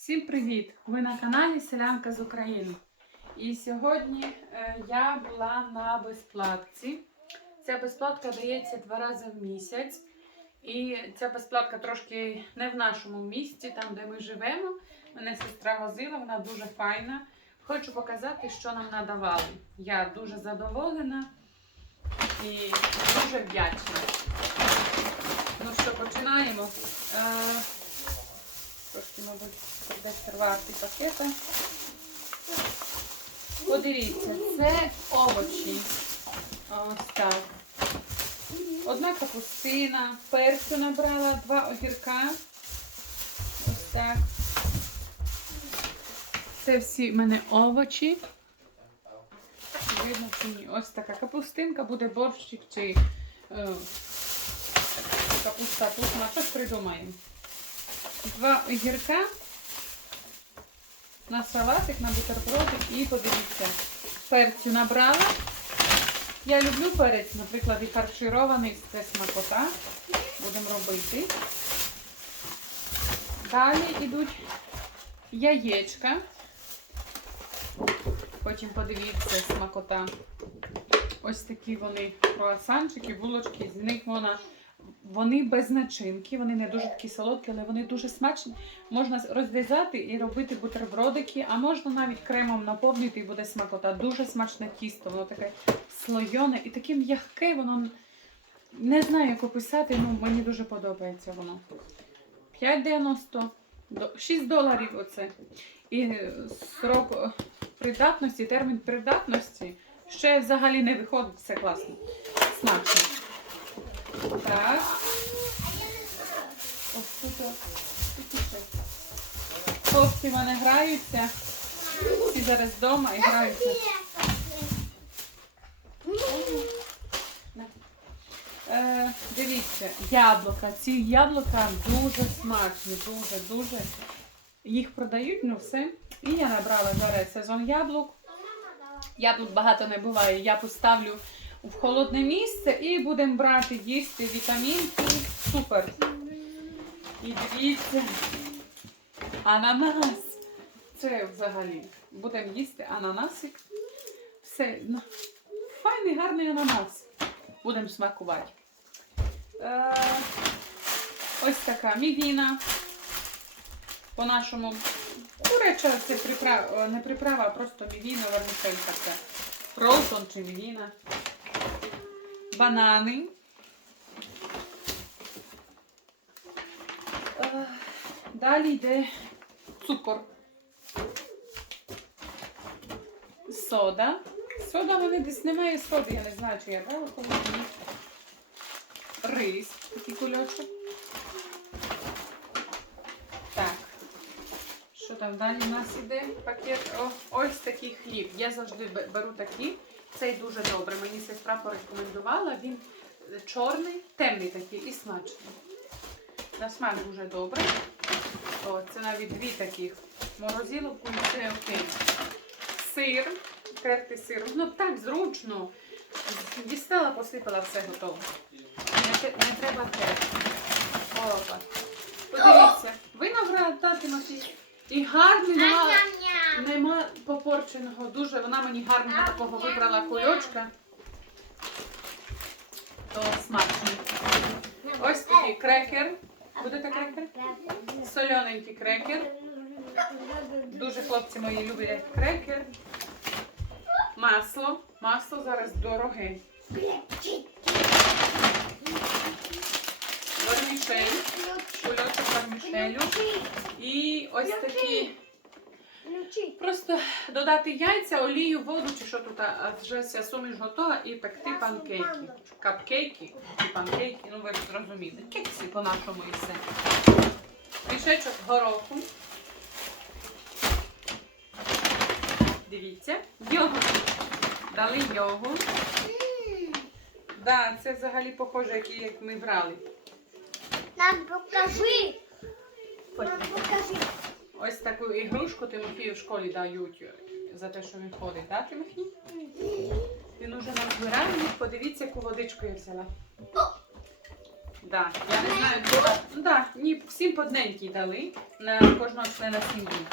Всім привіт! Ви на каналі Селянка з України. І сьогодні е, я була на безплатці. Ця безплатка дається два рази в місяць. І ця безплатка трошки не в нашому місті, там де ми живемо. Мене сестра возила, вона дуже файна. Хочу показати, що нам надавали. Я дуже задоволена і дуже вдячна. Ну що, починаємо. Трошки, мабуть, десь пакети. Подивіться, це овочі. Ось так. Одна капустина, перцю набрала, два огірка. Ось так. Це всі в мене овочі. Видно, чи ні. Ось така капустинка, буде борщик чи е, капуста тусна. Щось придумаємо. Два огірка на салатик, на бутербродик і подивіться. Перцю набрала. Я люблю перець, наприклад, і фарширований, це смакота. Будемо робити. Далі йдуть яєчка. Потім подивіться смакота. Ось такі вони круасанчики, булочки, з них вона. Вони без начинки, вони не дуже такі солодкі, але вони дуже смачні. Можна розрізати і робити бутербродики, а можна навіть кремом наповнити і буде смакота. Дуже смачне тісто, воно таке слойоне і таке м'яке, воно не знаю, як описати, ну мені дуже подобається воно. 5,90, 6 доларів оце. І е, срок е, придатності, термін придатності ще взагалі не виходить, все класно. Смачно. Так. Ось тут. Хлопці в мене граються. Всі зараз вдома і граються. Е, дивіться, яблука. Ці яблука дуже смачні, дуже, дуже. Їх продають, ну все. І я набрала зараз сезон яблук. Яблук багато не буває. Я поставлю в холодне місце і будемо брати, їсти вітамінки. Супер. І дивіться. Ананас. Це взагалі. Будемо їсти ананасик. Все. ну, Файний, гарний ананас. Будемо смакувати. Е, ось така мівіна. По-нашому. Куряча це приправа, не приправа, а просто мівіна, вермішелька. Це Ролтон чи мівіна. Банани. Е, Далі йде цукор. Сода. Сода в мене десь немає соди, я не знаю, чи я брала колись. ні. Рис, такий кульочок. Так. Що там далі у нас іде? Пакет. О, ось такий хліб. Я завжди беру такий. Цей дуже добре. Мені сестра порекомендувала. Він чорний, темний такий і смачний. На смак дуже добре. О, це навіть дві таких. Морозиловку і це окей. Сир. Терти сир. Ну так зручно. Дістала, посипала, все готово. Не, не треба терти. Опа. Подивіться. Виноград, та, Тимофій. І гарний, нема, попорченого. Дуже вона мені гарного такого вибрала кульочка. То смачний. Ось такий крекер. Будете крекер? Солененький крекер. Дуже хлопці мої люблять крекер. Масло. Масло зараз дороге. Вермішель. Кульочок вермішелю. І ось такі. Просто додати яйця, олію, воду чи що тут, а вже вся суміш готова і пекти панкейки. Капкейки і панкейки, ну ви зрозуміли. Кекси по-нашому і все. Мішечок гороху. Дивіться. Йогурт. Дали йогурт. Да, це взагалі похоже, як, як ми брали. Нам покажи. Нам покажи. Ось таку ігрушку Тимофію в школі дають за те, що він ходить, так, Тимофій? Він уже нам збирає. Подивіться, яку водичку я взяла. Да. Я не знаю, хто. Ну, да, ні, всім по одненькій дали на кожного члена сім'ї.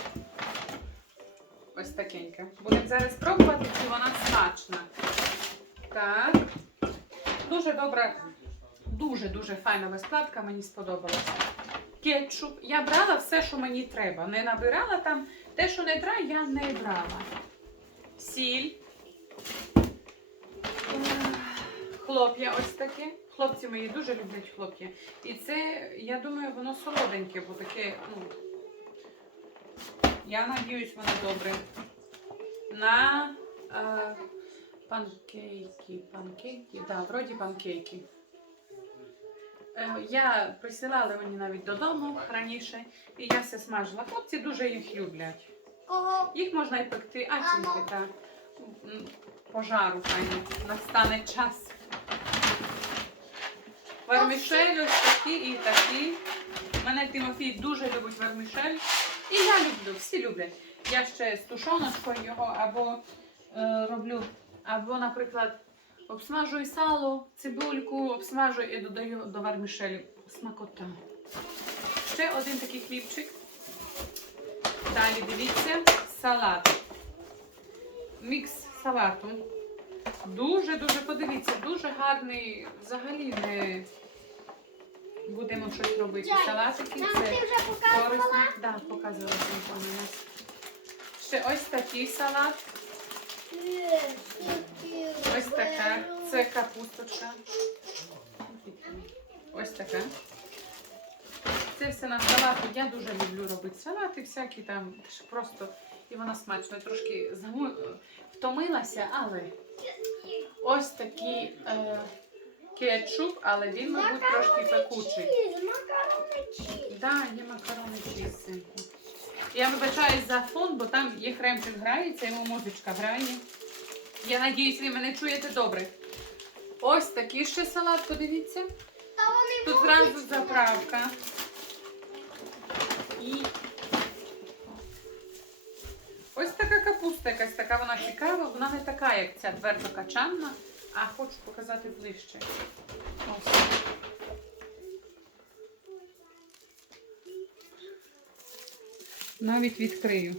Ось такеньке. Будемо зараз пробувати, чи вона смачна. Так. Дуже добра, дуже-дуже файна безплатка, мені сподобалася. Кетчуп. Я брала все, що мені треба. Не набирала там. Те, що не треба, я не брала. Сіль. Хлоп'я ось таке. Хлопці мої дуже люблять хлоп'я. І це, я думаю, воно солоденьке, бо таке, ну. Я надіюсь, воно добре. На е, панкейки. Панкейки? Да, вроді панкейки. Е, я присилала мені навіть додому раніше, і я все смажила. Хлопці дуже їх люблять. Кого? Їх можна і пекти, а тільки так. Пожару, пані. Настане час. Вермішель ось такі і такі. Мене Тимофій дуже любить вермішель. І я люблю, всі люблять. Я ще з тушоночкою його або е, роблю, або, наприклад, обсмажую сало, цибульку, обсмажую і додаю до вермішелі. Смакота. Ще один такий хлібчик. Далі дивіться, салат. Мікс салату. Дуже-дуже подивіться, дуже гарний. Взагалі не будемо щось робити. Салатики Нам це ти вже показувала? корисно. Ще ось такий салат. Ось така. Це капусточка. Ось така. Це все на салати. Я дуже люблю робити салати всякі там. Просто і вона смачна. Трошки заму... втомилася, але ось такий е, кетчуп, але він, мабуть, трошки пекучий. Макарони чіз. Да, є макарони чіз, синку. Я вибачаюсь за фон, бо там є хремчик грається, йому музичка грає. Я надіюсь, ви мене чуєте добре. Ось такий ще салат, подивіться. Та вони Тут зразу заправка. І ось така капуста якась така, вона цікава, вона не така, як ця твердокачанна, а хочу показати ближче. Ось. Навіть відкрию.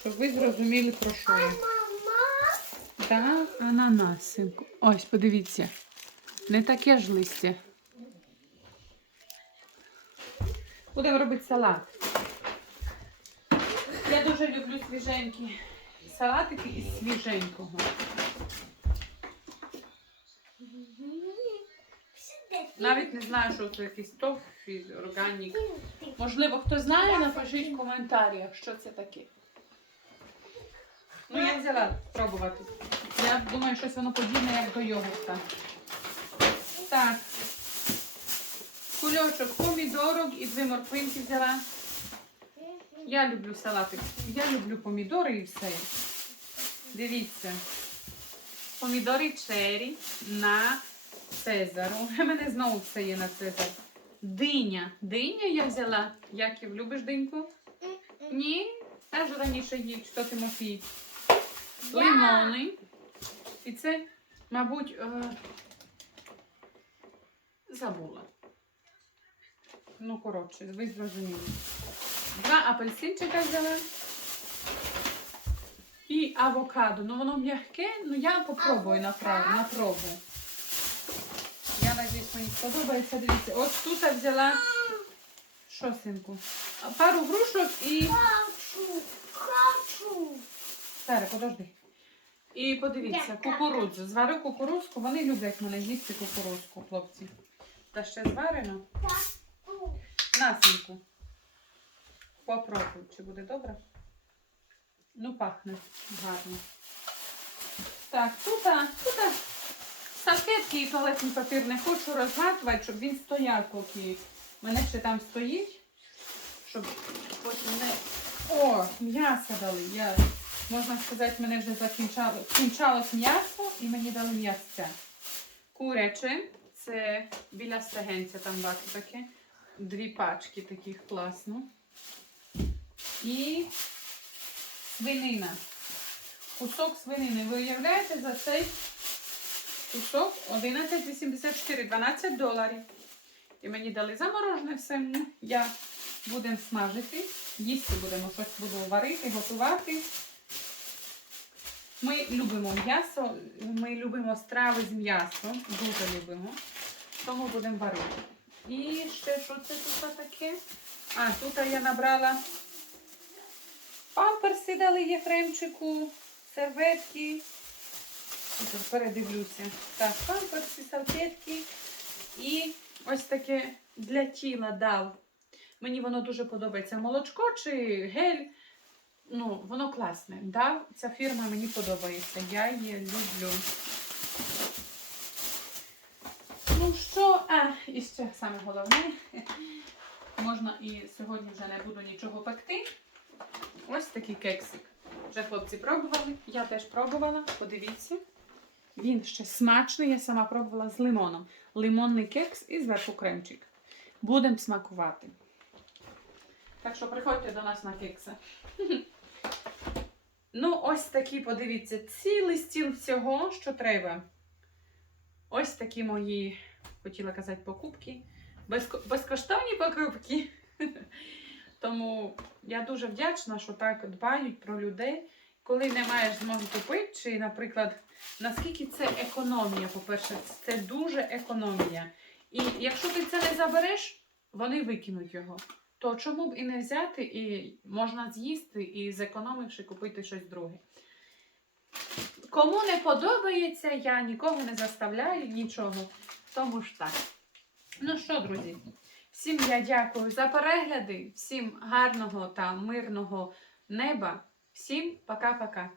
Щоб ви зрозуміли, про що я. Так, ананасинку. Ось, подивіться. Не таке ж листя. Будемо робити салат. Я дуже люблю свіженькі салатики із свіженького. Навіть не знаю, що це якийсь тофі, органік. Можливо, хто знає, напишіть в коментарях, що це таке. Ну, я взяла пробувати. Я думаю, щось воно подібне, як до йогурта. Так. Кульочок помідорок і дві морквинки взяла. Я люблю салати. Я люблю помідори і все. Дивіться. Помідори чері на Цезару. У мене знову все є на Цезар. Диня. Диня я взяла. Яків, любиш диньку? Ні? Теж раніше їв, що Тимофій. Лимони. І це, мабуть, е... забула. Ну, коротше, ви зрозуміли. Два апельсинчика взяла. І авокадо. Ну воно м'яке, ну я попробую на, на пробу. Я надіюсь. Дивіться, от тут я взяла. Що, синку? Пару грушок і. Хочу. Хочу. Старе, подожди. І подивіться, кукурудзу. Зварю кукурудзку. Вони люблять мене їсти кукурудзку, хлопці. Та ще зварено. Насінку. Попробуй, чи буде добре? Ну, пахне гарно. Так, тут, тут салфетки і туалетний папір не хочу розгадувати, щоб він стояв поки. Мене ще там стоїть, щоб потім не. О, м'ясо дали. Я, можна сказати, мене вже закінчало, кінчалось м'ясо і мені дали м'ясця. Куряче, це біля стегенця там бачу таке. Дві пачки таких класно. І свинина. Кусок свинини. Ви уявляєте, за цей Кусок 11,84, 12 доларів. І мені дали заморожене все. Я будемо смажити, їсти будемо, щось буду варити, готувати. Ми любимо м'ясо, ми любимо страви з м'ясом, дуже любимо. Тому будемо варити. І ще що це тут таке? А, тут я набрала памперси дали Єфремчику, серветки. Передивлюся. Так, памперси, салфетки. І ось таке для тіла дав. Мені воно дуже подобається. Молочко чи гель. Ну, воно класне. Дав. Ця фірма мені подобається. Я її люблю. Ну що, а, і ще саме головне. Можна і сьогодні вже не буду нічого пекти. Ось такий кексик. Вже хлопці пробували. Я теж пробувала. Подивіться. Він ще смачний, я сама пробувала з лимоном. Лимонний кекс і зверху кремчик. Будемо смакувати. Так що приходьте до нас на кекси. Ну, ось такі, подивіться, цілий стіл всього, що треба. Ось такі мої, хотіла казати, покупки. Безко- безкоштовні покупки. Тому я дуже вдячна, що так дбають про людей. Коли не маєш змоги купити, чи, наприклад, наскільки це економія, по-перше, це дуже економія. І якщо ти це не забереш, вони викинуть його. То чому б і не взяти, і можна з'їсти, і зекономивши купити щось друге. Кому не подобається, я нікого не заставляю нічого. Тому ж так. Ну що, друзі, всім я дякую за перегляди, всім гарного та мирного неба. Всім пока-пока.